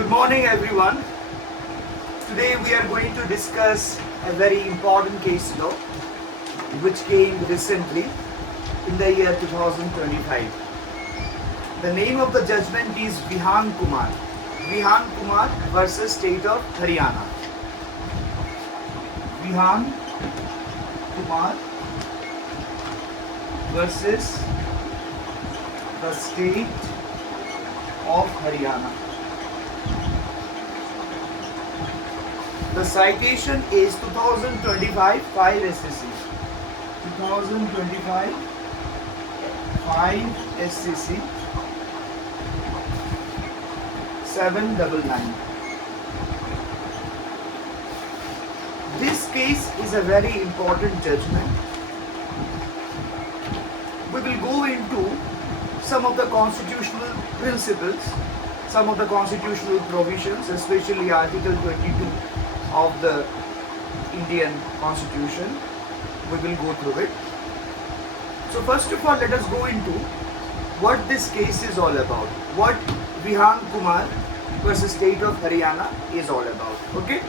Good morning, everyone. Today we are going to discuss a very important case law which came recently in the year 2025. The name of the judgment is Vihaan Kumar. Vihaan Kumar versus State of Haryana. Vihaan Kumar versus the State of Haryana. The citation is 2025 5 SCC. 2025 5 SCC 799. This case is a very important judgment. We will go into some of the constitutional principles, some of the constitutional provisions, especially Article 22 of the Indian Constitution. We will go through it. So first of all, let us go into what this case is all about. What Vihaan Kumar versus State of Haryana is all about. Okay.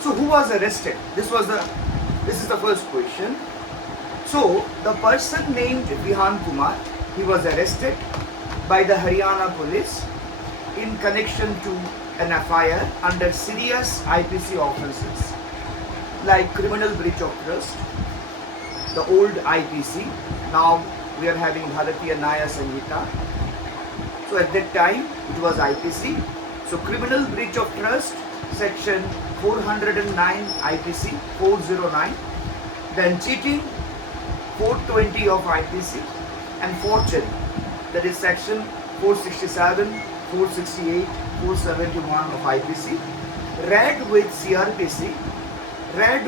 So who was arrested? This is the first question. So the person named Vihaan Kumar, he was arrested by the Haryana police in connection to an FIR under serious IPC offences like criminal breach of trust, the old IPC. Now we are having Bharatiya Nyaya Sanhita. So at that time it was IPC. So criminal breach of trust, section 409 IPC 409. Then cheating, 420 of IPC, and forgery, that is section 467, 468, 471 of IPC, read with CRPC, read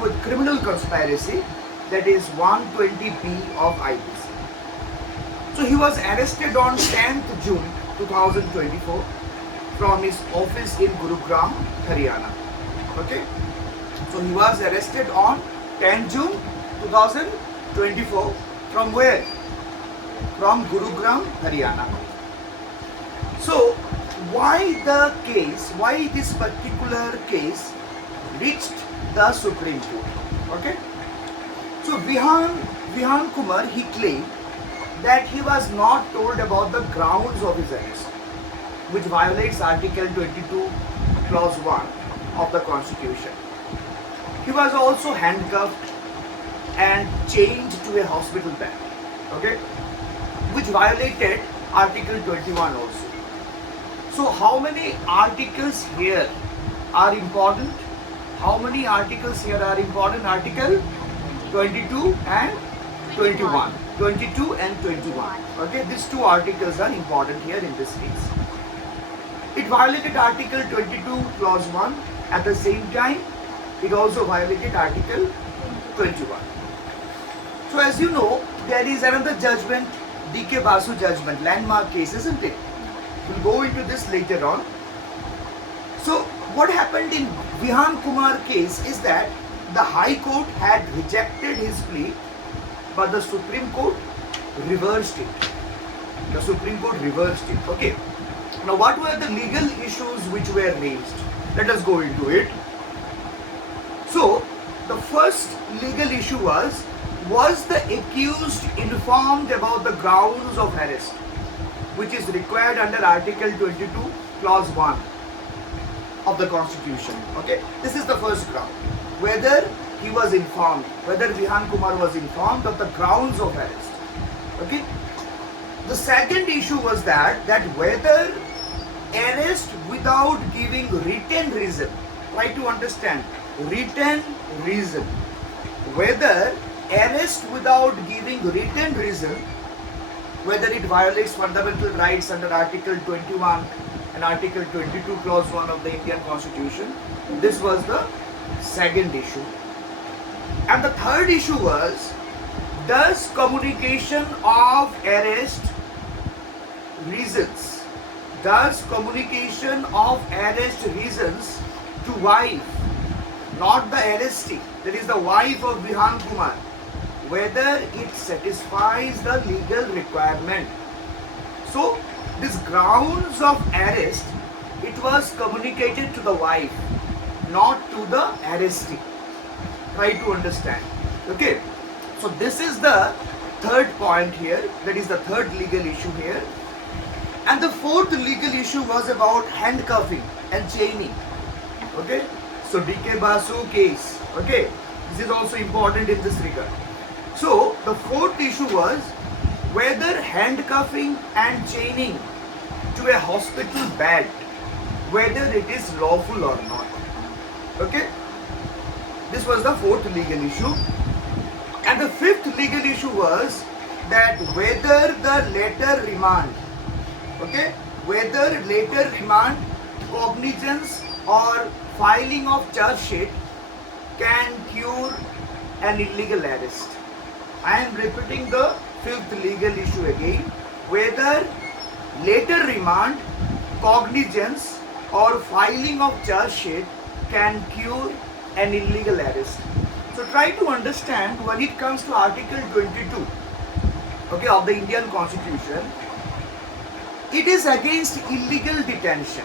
with criminal conspiracy, that is 120B of IPC. So he was arrested on 10th June 2024 from his office in Gurugram, Haryana. Okay. So he was arrested on 10 June 2024 from where? From Gurugram, Haryana. So why this particular case reached the Supreme Court? Okay. So Vihaan Kumar, he claimed that he was not told about the grounds of his arrest, which violates Article 22 Clause 1 of the Constitution. He was also handcuffed and chained to a hospital bed, okay, which violated Article 21 also. So how many articles here are important? How many articles here are important? Article 22 and 21. 22 and 21. Okay, these two articles are important here in this case. It violated Article 22 Clause 1. At the same time, it also violated Article 21. So as you know, there is another judgment, D.K. Basu judgment, landmark case, isn't it? We'll go into this later on. So what happened in Vihaan Kumar case is that the High Court had rejected his plea, but the Supreme Court reversed it. The Supreme Court reversed it. Okay. Now what were the legal issues which were raised? Let us go into it. So the first legal issue was the accused informed about the grounds of arrest, which is required under Article 22 Clause 1 of the Constitution. Okay, this is the first ground. Whether he was informed, whether Vihaan Kumar was informed of the grounds of arrest. Okay. The second issue was that whether arrest without giving written reason. Try to understand written reason. Whether arrest without giving written reason, whether it violates fundamental rights under Article 21 and Article 22 Clause 1 of the Indian Constitution. This was the second issue. And the third issue was, does communication of arrest reasons, to wife, not the arrestee, that is the wife of Vihaan Kumar, whether it satisfies the legal requirement. So this grounds of arrest, it was communicated to the wife, not to the arrestee. Try to understand. Okay. So this is the third point here. That is the third legal issue here. And the fourth legal issue was about handcuffing and chaining. Okay. So DK Basu case. Okay. This is also important in this regard. So the fourth issue was whether handcuffing and chaining to a hospital bed, whether it is lawful or not. Okay. This was the fourth legal issue. And the fifth legal issue was that whether the later remand, okay, whether later remand, cognizance or filing of charge sheet can cure an illegal arrest. I am repeating the fifth legal issue again. Whether later remand, cognizance or filing of charge sheet can cure an illegal arrest. So try to understand when it comes to Article 22, okay, of the Indian Constitution, it is against illegal detention.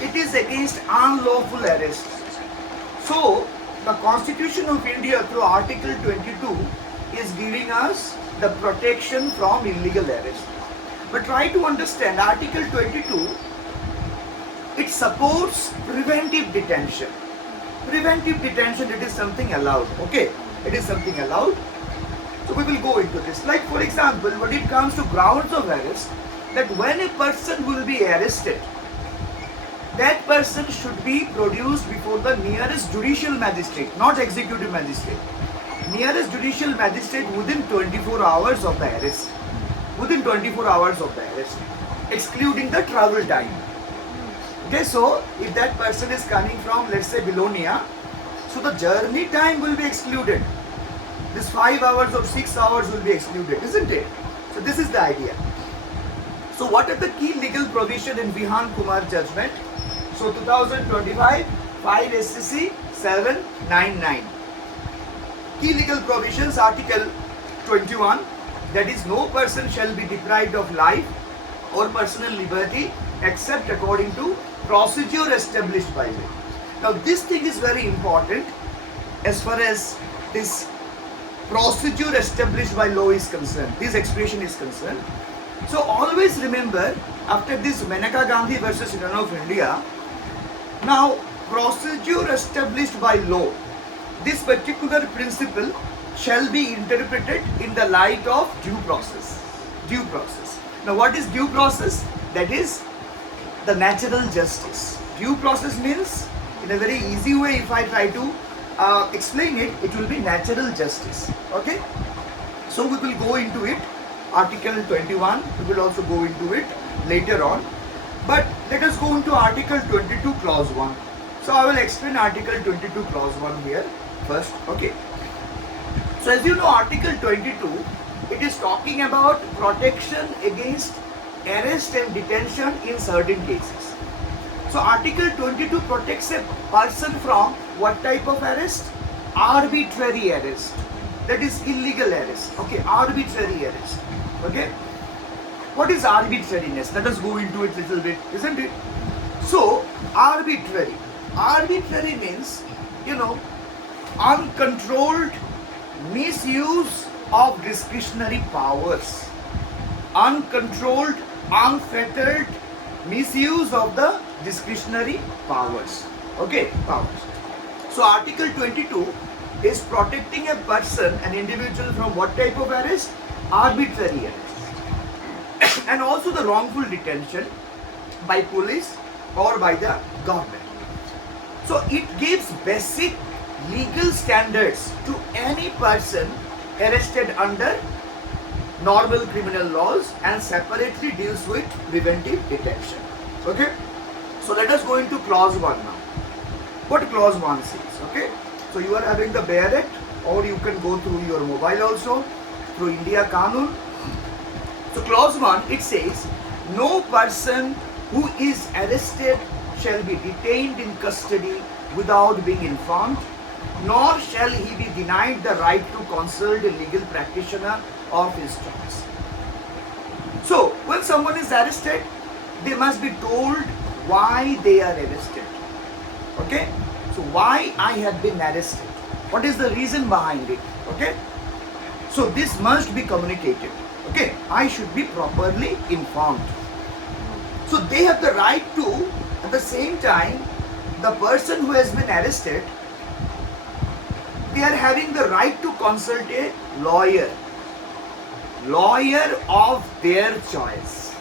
It is against unlawful arrest. So the Constitution of India through Article 22 is giving us the protection from illegal arrest. But try to understand Article 22, it supports preventive detention. Preventive detention, it is something allowed. Okay, it is something allowed. So we will go into this. Like for example, when it comes to grounds of arrest, that when a person will be arrested, that person should be produced before the nearest judicial magistrate, not executive magistrate. Nearest judicial magistrate within 24 hours of the arrest. Within 24 hours of the arrest, excluding the travel time. Okay, so if that person is coming from, let's say, Belonia, so the journey time will be excluded. This 5 hours or 6 hours will be excluded, isn't it? So this is the idea. So what are the key legal provision in Vihaan Kumar judgment? So 2025, 5 SCC 799. Key legal provisions, Article 21, that is no person shall be deprived of life or personal liberty except according to procedure established by law. Now this thing is very important as far as this procedure established by law is concerned, this expression is concerned. So always remember, after this Maneka Gandhi versus Union of India, now procedure established by law, this particular principle shall be interpreted in the light of due process. Due process. Now what is due process? That is the natural justice. Due process means, in a very easy way, if I try to explain it, it will be natural justice. Okay? So we will go into it. Article 21, we will also go into it later on. But let us go into Article 22 clause 1. So I will explain Article 22 clause 1 here first. Okay. So as you know, Article 22, it is talking about protection against arrest and detention in certain cases. So Article 22 protects a person from what type of arrest? Arbitrary arrest. That is illegal arrest. Okay, arbitrary arrest. Okay. What is arbitrariness? Let us go into it a little bit, isn't it? So arbitrary. Arbitrary means, uncontrolled misuse of discretionary powers. Uncontrolled, unfettered misuse of the discretionary powers. Okay, powers. So Article 22 is protecting a person, an individual, from what type of arrest? Arbitrary arrest. And also the wrongful detention by police or by the government. So it gives basic legal standards to any person arrested under normal criminal laws and separately deals with preventive detention. Okay? So let us go into clause 1 now. What clause 1 says? Okay? So you are having the Bare Act, or you can go through your mobile also, through India Kanun. So clause 1, it says, no person who is arrested shall be detained in custody without being informed, nor shall he be denied the right to consult a legal practitioner of his choice. So, when someone is arrested, they must be told why they are arrested. Okay? So why I have been arrested? What is the reason behind it? Okay? So this must be communicated. Okay? I should be properly informed. So they have the right to, at the same time, the person who has been arrested, they are having the right to consult a lawyer. Lawyer of their choice.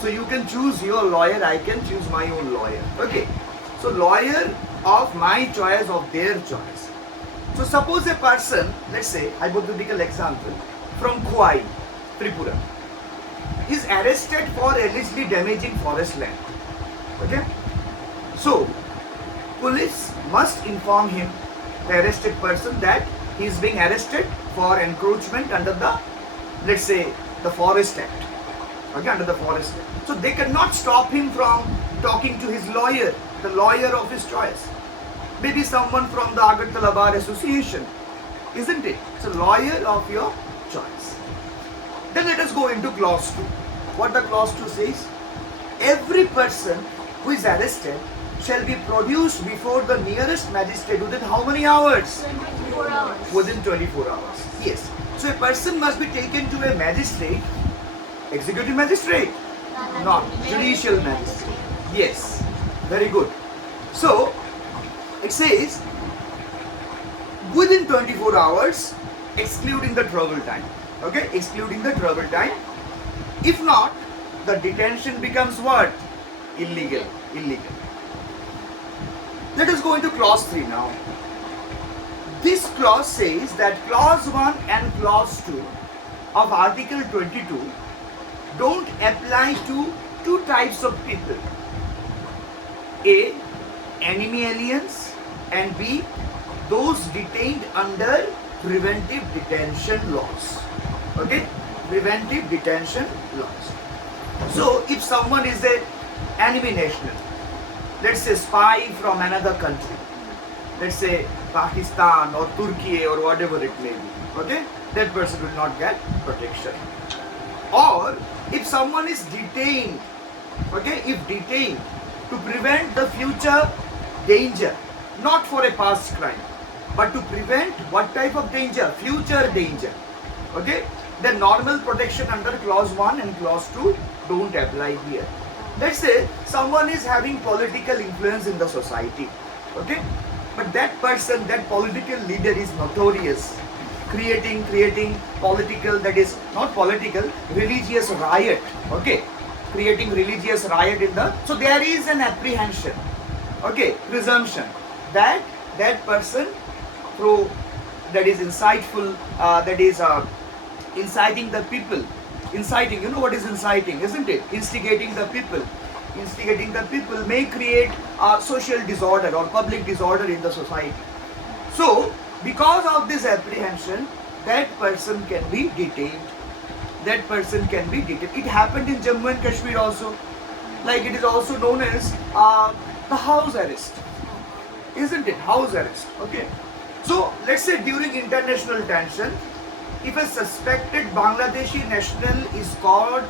So you can choose your lawyer, I can choose my own lawyer. Okay. So lawyer of my choice, of their choice. So suppose a person, let's say, hypothetical example, from Khwai, Tripura, is arrested for allegedly damaging forest land. Okay? So, police must inform him, the arrested person, that he is being arrested for encroachment under the, let's say, the Forest Act. Okay, under the Forest Act. So they cannot stop him from talking to his lawyer, the lawyer of his choice. Maybe someone from the Agartala Bar Association, isn't it? It's a lawyer of your choice. Then let us go into clause 2. What the clause 2 says? Every person who is arrested shall be produced before the nearest magistrate within how many hours? 24 hours. Within 24 hours. Yes. So a person must be taken to a magistrate, executive magistrate, not judicial magistrate. Yes. Very good. So it says within 24 hours, excluding the travel time. Okay, excluding the travel time. If not, the detention becomes what? Illegal. Illegal. Let us go into clause 3 now. This clause says that clause 1 and clause 2 of article 22 don't apply to two types of people. A, enemy aliens, and B, those detained under preventive detention laws. Okay? Preventive detention laws. So, if someone is an enemy national, let's say spy from another country, let's say Pakistan or Turkey or whatever it may be, okay, that person will not get protection. Or if someone is detained, okay, if detained to prevent the future danger, not for a past crime, but to prevent what type of danger? Future danger. Okay, the normal protection under clause 1 and clause 2 don't apply here. Let's say someone is having political influence in the society, okay, but that person, that political leader is notorious, creating political, that is not political, religious riot, okay, creating religious riot in the, so there is an apprehension, okay, presumption that that person through, that is insightful, that is inciting the people, inciting, you know what is inciting, isn't it? Instigating the people may create a social disorder or public disorder in the society. So because of this apprehension, that person can be detained. That person can be detained. It happened in Jammu and Kashmir also. Like it is also known as the house arrest. Isn't it? House arrest. Okay. So let's say during international tension, if a suspected Bangladeshi national is caught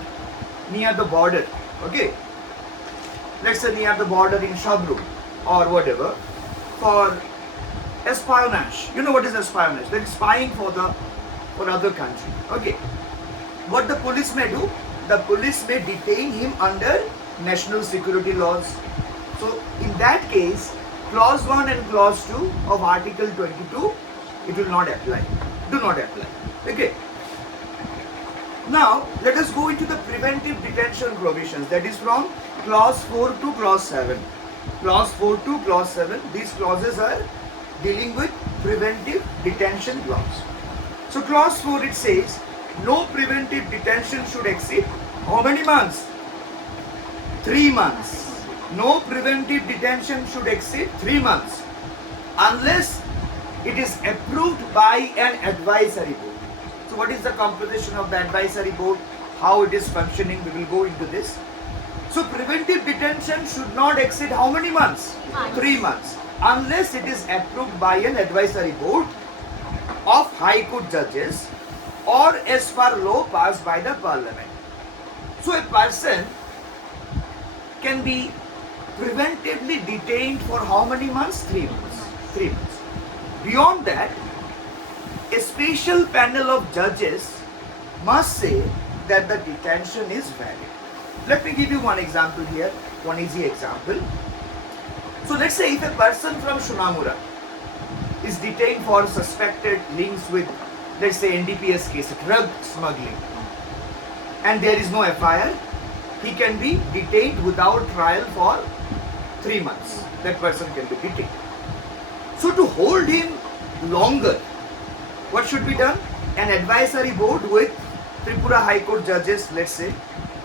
near the border, okay, let's say near the border in Shabru or whatever, for espionage. You know what is espionage? They're spying for other country. Okay. What the police may do? The police may detain him under national security laws. So in that case, clause 1 and clause 2 of article 22, it will not apply. Do not apply. Okay. Now let us go into the preventive detention provisions, that is from clause 4 to clause 7. Clause 4 to clause 7, these clauses are dealing with preventive detention laws. So clause 4, it says no preventive detention should exceed how many months? 3 months. No preventive detention should exceed 3 months unless it is approved by an advisory board. So what is the composition of the advisory board? How it is functioning? We will go into this. So preventive detention should not exceed how many months? 3 months. Unless it is approved by an advisory board of High Court judges or as per law passed by the Parliament. So a person can be preventively detained for how many months? 3 months. 3 months. Beyond that, a special panel of judges must say that the detention is valid. Let me give you one example here, one easy example. So let's say if a person from Shunamura is detained for suspected links with, let's say, NDPS case, drug smuggling, and there is no FIR, he can be detained without trial for 3 months. That person can be detained. So to hold him longer, what should be done? An advisory board with Tripura High Court judges, let's say,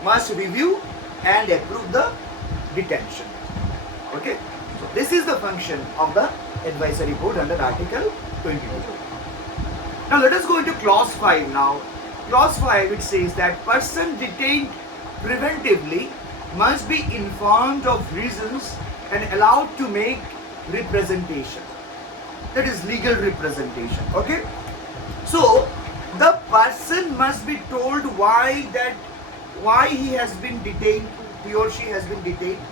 must review and approve the detention. Okay? So this is the function of the advisory board under Article 22. Now let us go into clause 5 now. Clause 5, it says that person detained preventively must be informed of reasons and allowed to make representation. That is legal representation. Okay? So the person must be told why he has been detained, he or she has been detained,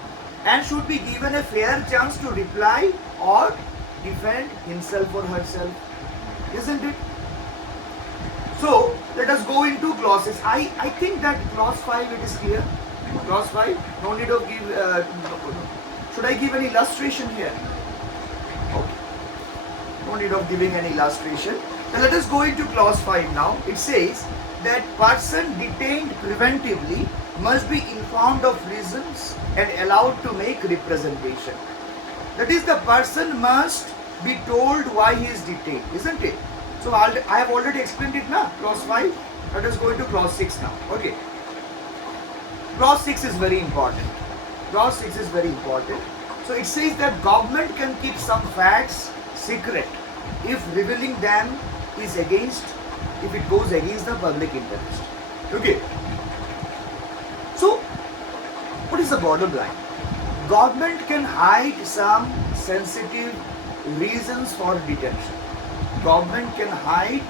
and should be given a fair chance to reply or defend himself or herself. Isn't it? So let us go into clauses. I think that clause 5, it is clear. Clause 5, no need of give. Should I give an illustration here? Okay. No need of giving an illustration. Now let us go into clause 5 now. It says that person detained preventively must be informed of reasons and allowed to make representation. That is, the person must be told why he is detained, isn't it? So I have already explained it now, clause 5. Let us go into clause 6 now. Okay. Clause 6 is very important. Clause 6 is very important. So it says that government can keep some facts secret if revealing them is if it goes against the public interest. Okay. So what is the bottom line? Government can hide some sensitive reasons for detention. Government can hide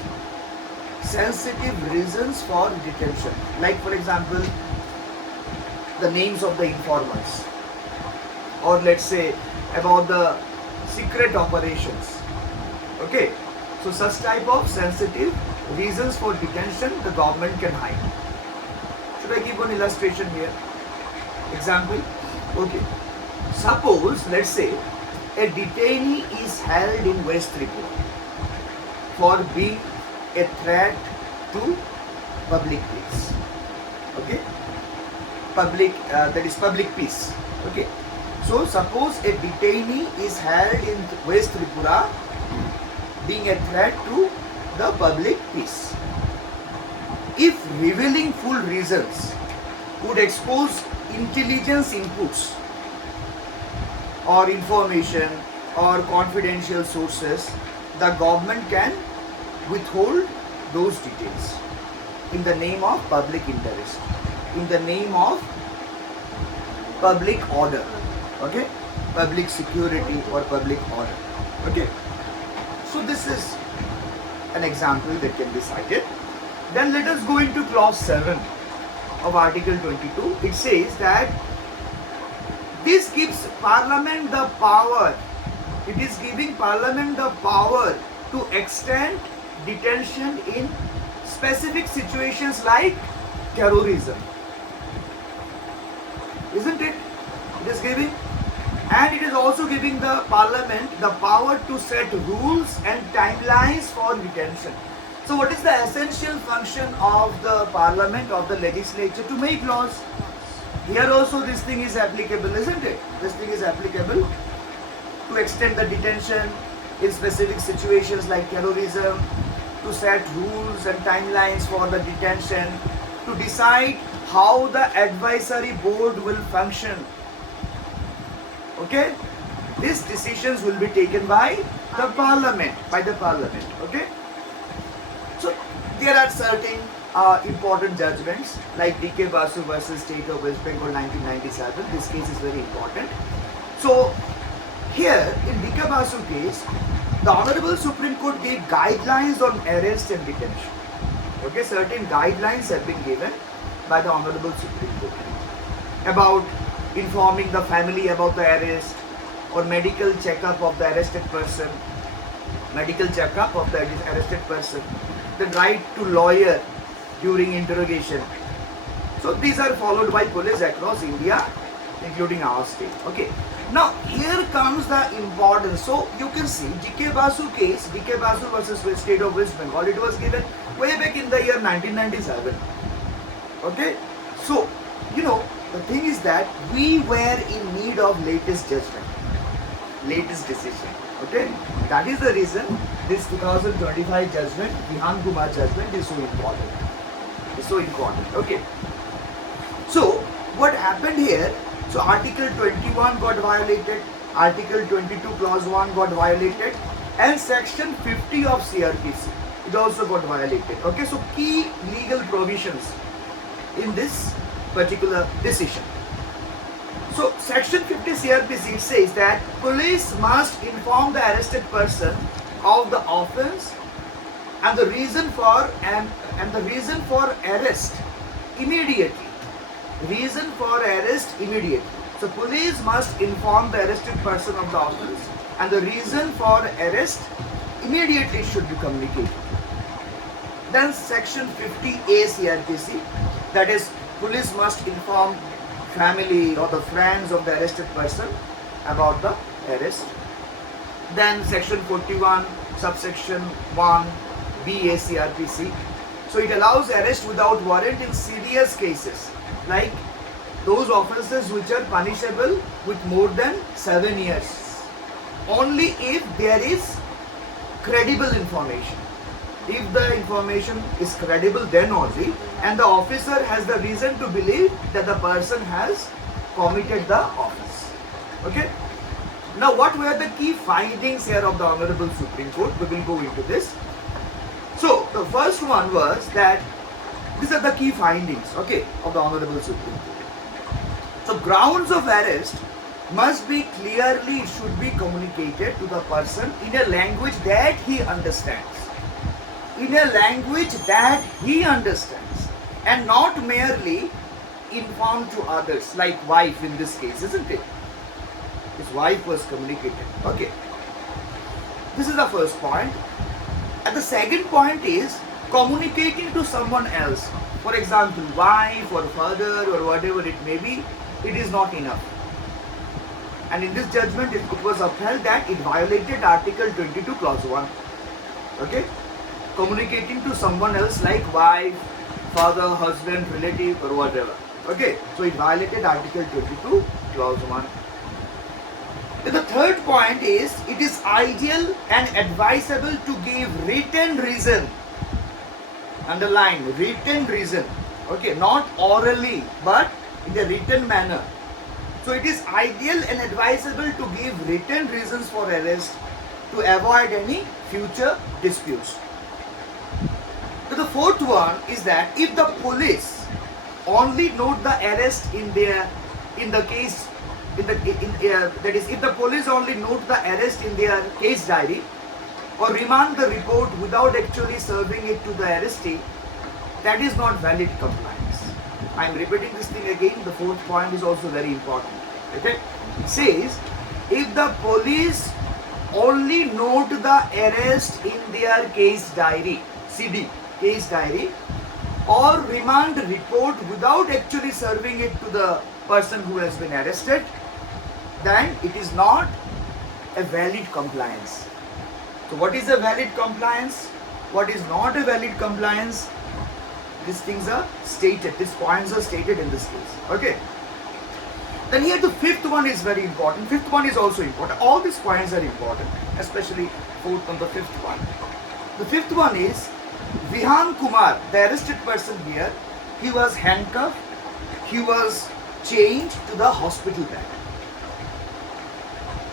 sensitive reasons for detention. Like, for example, the names of the informers, or let's say about the secret operations. Okay, so such type of sensitive reasons for detention the government can hide. Should I give one illustration here? Example? Okay, suppose, let's say, a detainee is held in West Tripura for being a threat to public peace. Okay, that is public peace. Okay, so suppose a detainee is held in West Tripura being a threat to the public peace. If revealing full reasons would expose intelligence inputs or information or confidential sources, the government can withhold those details in the name of public interest, in the name of public order, okay, public security or public order. Okay, so this is an example that can be cited. Then let us go into clause 7 of Article 22. It says that this gives Parliament the power, it is giving Parliament the power to extend detention in specific situations like terrorism. Isn't it? It is giving, and it is also giving the Parliament the power to set rules and timelines for detention. So what is the essential function of the Parliament, of the legislature? To make laws. Here also this thing is applicable, isn't it? This thing is applicable to extend the detention in specific situations like terrorism, to set rules and timelines for the detention, to decide how the advisory board will function. Okay? These decisions will be taken by the Parliament, okay? So there are certain important judgments like D.K. Basu versus State of West Bengal 1997. This case is very important. So here in D.K. Basu case, the Honorable Supreme Court gave guidelines on arrest and detention. Okay, certain guidelines have been given by the Honorable Supreme Court about informing the family about the arrest or medical checkup of the arrested person, the right to lawyer during interrogation. So these are followed by police across India, including our state. Okay. Now here comes the importance. So you can see DK Basu case, DK Basu versus State of West Bengal. It was given way back in the year 1997. Okay. So the thing is that we were in need of latest judgment, latest decision. Okay. That is the reason this 2025 judgment, Vihaan Kumar judgment, is so important. Okay. So what happened here? So Article 21 got violated, Article 22 Clause 1 got violated, and Section 50 of CRPC, it also got violated. Okay, so key legal provisions in this particular decision. So Section 50 CRPC, it says that police must inform the arrested person of the offence and the reason for arrest immediately. So police must inform the arrested person of the offence and the reason for arrest immediately should be communicated. Then Section 50A CRPC, that is, police must inform family or the friends of the arrested person about the arrest. Then Section 41 subsection 1 BA CRPC, so it allows arrest without warrant in serious cases like those offences which are punishable with more than 7 years, only if there is credible information. If the information is credible, then only, and the officer has the reason to believe that the person has committed the offence. Okay. Now what were the key findings here of the Honorable Supreme Court? We will go into this. So the first one was that these are the key findings, okay, of the Honorable Supreme Court. So grounds of arrest must be clearly, should be communicated to the person in a language that he understands. And not merely informed to others, like wife in this case, isn't it? His wife was communicated. Okay. This is the first point. And the second point is communicating to someone else. For example, wife or father or whatever it may be, it is not enough. And in this judgment, it was upheld that it violated Article 22 Clause 1. Okay? Communicating to someone else like wife, father, husband, relative or whatever. Okay? So it violated Article 22 Clause 1. The third point is, it is ideal and advisable to give written reason. Underline, written reason. Okay, not orally, but in a written manner. So it is ideal and advisable to give written reasons for arrest to avoid any future disputes. So the fourth one is that if the police only note the arrest if the police only note the arrest in their case diary or remand the report without actually serving it to the arrestee, that is not valid compliance. I am repeating this thing again. The fourth point is also very important. Okay? It says, if the police only note the arrest in their case diary, CD, case diary, or remand report without actually serving it to the person who has been arrested, then it is not a valid compliance. So what is a valid compliance? What is not a valid compliance? These things are stated, these points are stated in this case. Okay. Then here the fifth one is very important. Fifth one is also important. All these points are important, especially fourth and the fifth one. The fifth one is Vihaan Kumar, the arrested person here, he was handcuffed, he was chained to the hospital bed.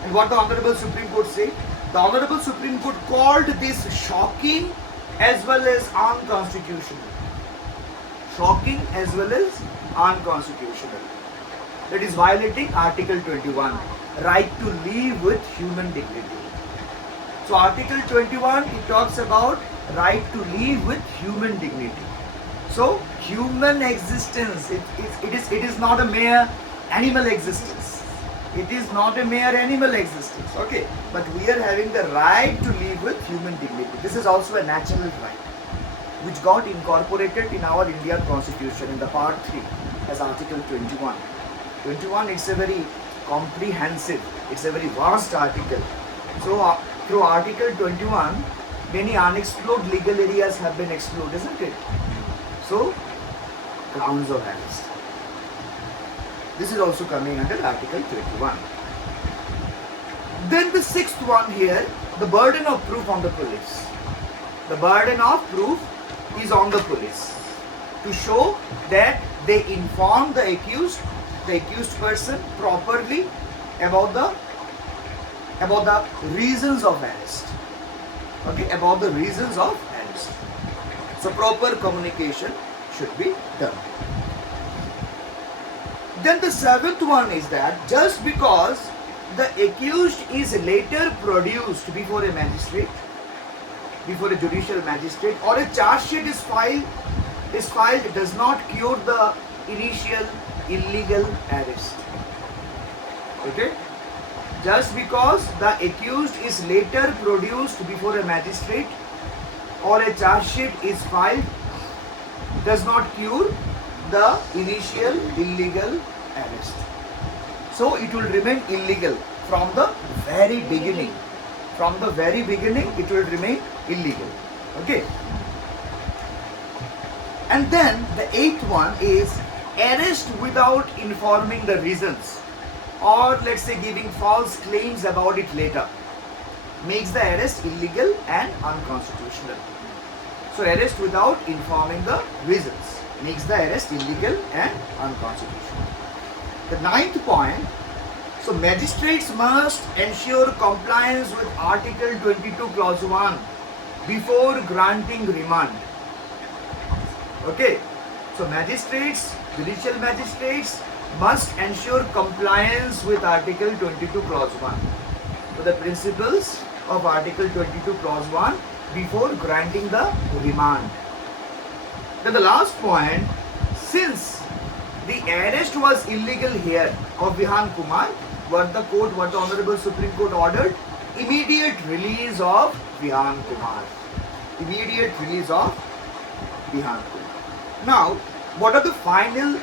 And what the Honorable Supreme Court said? The Honorable Supreme Court called this shocking as well as unconstitutional. Shocking as well as unconstitutional. That is violating Article 21, right to live with human dignity. So Article 21, it talks about right to live with human dignity. So human existence, it is not a mere animal existence. It is not a mere animal existence. Okay, but we are having the right to live with human dignity. This is also a natural right, which got incorporated in our Indian Constitution in the Part 3 as Article 21. 21, it's a very comprehensive, it's a very vast article. So through Article 21, many unexplored legal areas have been explored, isn't it? So, grounds of arrest. This is also coming under Article 21. Then the sixth one here, the burden of proof on the police. The burden of proof is on the police to show that they inform the accused person properly about the reasons of arrest. Okay, about the reasons of arrest. So proper communication should be done. Then the seventh one is that just because the accused is later produced before a magistrate, before a judicial magistrate, or a charge sheet is filed does not cure the initial illegal arrest. Okay? Just because the accused is later produced before a magistrate or a charge sheet is filed does not cure the initial illegal arrest. So it will remain illegal from the very beginning. From the very beginning it will remain illegal. Okay. And then the eighth one is arrest without informing the reasons, or let's say giving false claims about it later, makes the arrest illegal and unconstitutional. So arrest without informing the reasons makes the arrest illegal and unconstitutional. The ninth point, so magistrates must ensure compliance with Article 22 Clause 1 before granting remand. Okay, so magistrates, judicial magistrates must ensure compliance with Article 22 Clause 1. So the principles of Article 22 Clause 1 before granting the remand. Then the last point, since the arrest was illegal here of Vihaan Kumar, what the Honorable Supreme Court ordered? Immediate release of Vihaan Kumar. Immediate release of Vihaan Kumar. Now, what are the final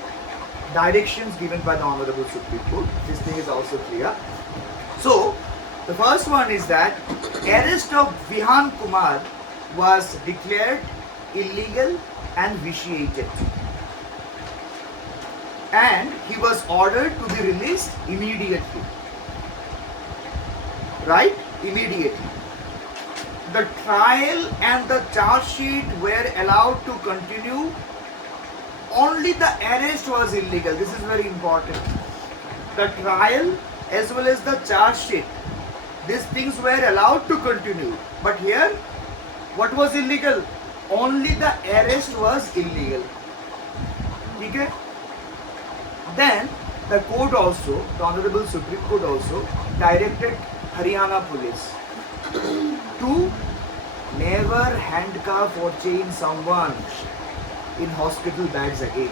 directions given by the Honorable Supreme Court? This thing is also clear. So, the first one is that arrest of Vihaan Kumar was declared illegal and vitiated, and he was ordered to be released immediately. Right? Immediately. The trial and the charge sheet were allowed to continue. Only the arrest was illegal. This is very important. The trial as well as the charge sheet, these things were allowed to continue. But here, what was illegal? Only the arrest was illegal. Okay? Then the court also, the Honorable Supreme Court also directed Haryana Police to never handcuff or chain someone in hospital beds again.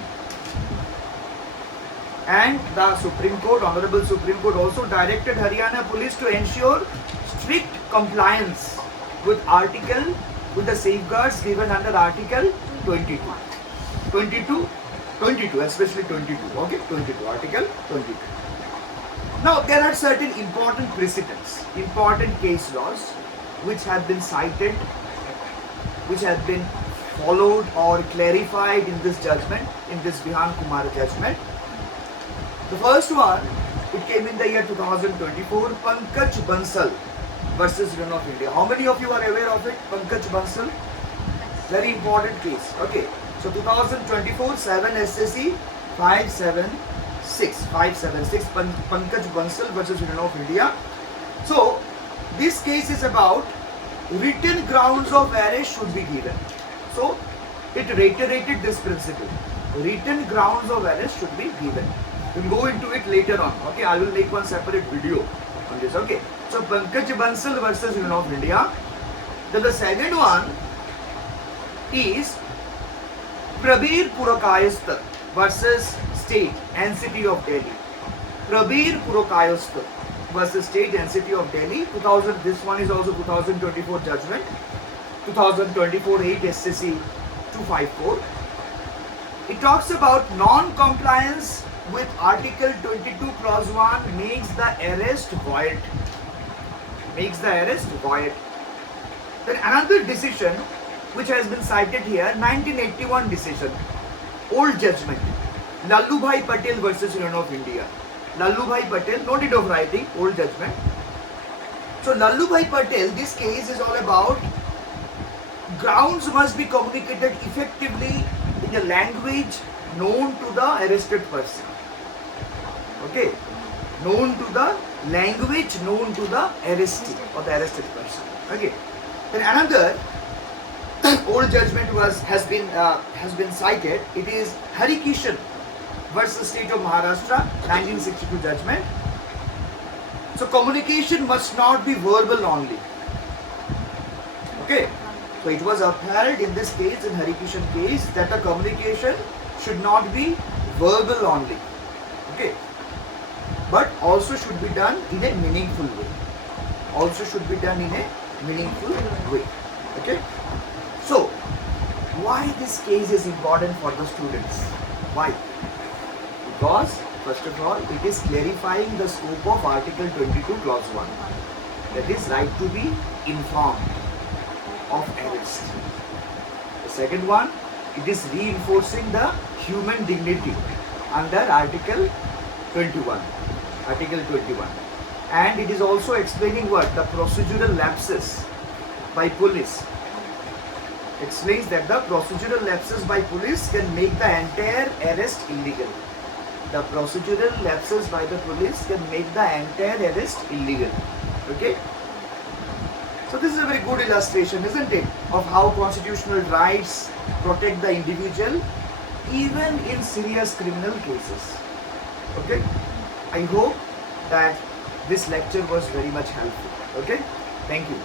And the Supreme Court, Honorable Supreme Court also directed Haryana Police to ensure strict compliance with the safeguards given under Article 22. 22, especially 22, okay, 22, Article 22. Now, there are certain important precedents, important case laws which have been cited, which have been followed or clarified in this judgment, in this Vihaan Kumar judgment. The first one, it came in the year 2024, Pankaj Bansal versus Union of India. How many of you are aware of it? Pankaj Bansal? Very important case. Okay. So 2024 7 SSC 576 Pankaj Bansal versus Union of India. So this case is about written grounds of arrest should be given. So it reiterated this principle. Written grounds of arrest should be given. We'll go into it later on. Okay, I will make one separate video on this. Okay. So Pankaj Bansal versus Union of India. Then the second one is Prabir Purakayastha versus State and City of Delhi. Prabir Purakayastha versus State and City of Delhi. 2000. This one is also 2024 judgment. 2024 8 SCC 254. It talks about non-compliance with Article 22 Clause 1 makes the arrest void. Makes the arrest void. Then another decision which has been cited here, 1981 decision, old judgment, Lallubhai Patel versus Union of India. Lallubhai Patel, no need of writing, old judgment. So Lallubhai Patel, this case is all about grounds must be communicated effectively in a language known to the arrested person. Okay, known to the language known to the arrestee or the arrested person. Okay, then another old judgment has been cited. It is Hari Kishan versus State of Maharashtra, 1962 judgment. So communication must not be verbal only. Okay, so it was upheld in this case, in Hari Kishan case, that the communication should not be verbal only. Okay, but also should be done in a meaningful way. Also should be done in a meaningful way. Okay. So, why this case is important for the students? Why? Because, first of all, it is clarifying the scope of Article 22 Clause 1. That is, right to be informed of arrest. The second one, it is reinforcing the human dignity under Article 21. Article 21. And it is also explaining what? The procedural lapses by police. Explains that the procedural lapses by police can make the entire arrest illegal. The procedural lapses by the police can make the entire arrest illegal. Okay? So this is a very good illustration, isn't it, of how constitutional rights protect the individual even in serious criminal cases. Okay? I hope that this lecture was very much helpful. Okay? Thank you.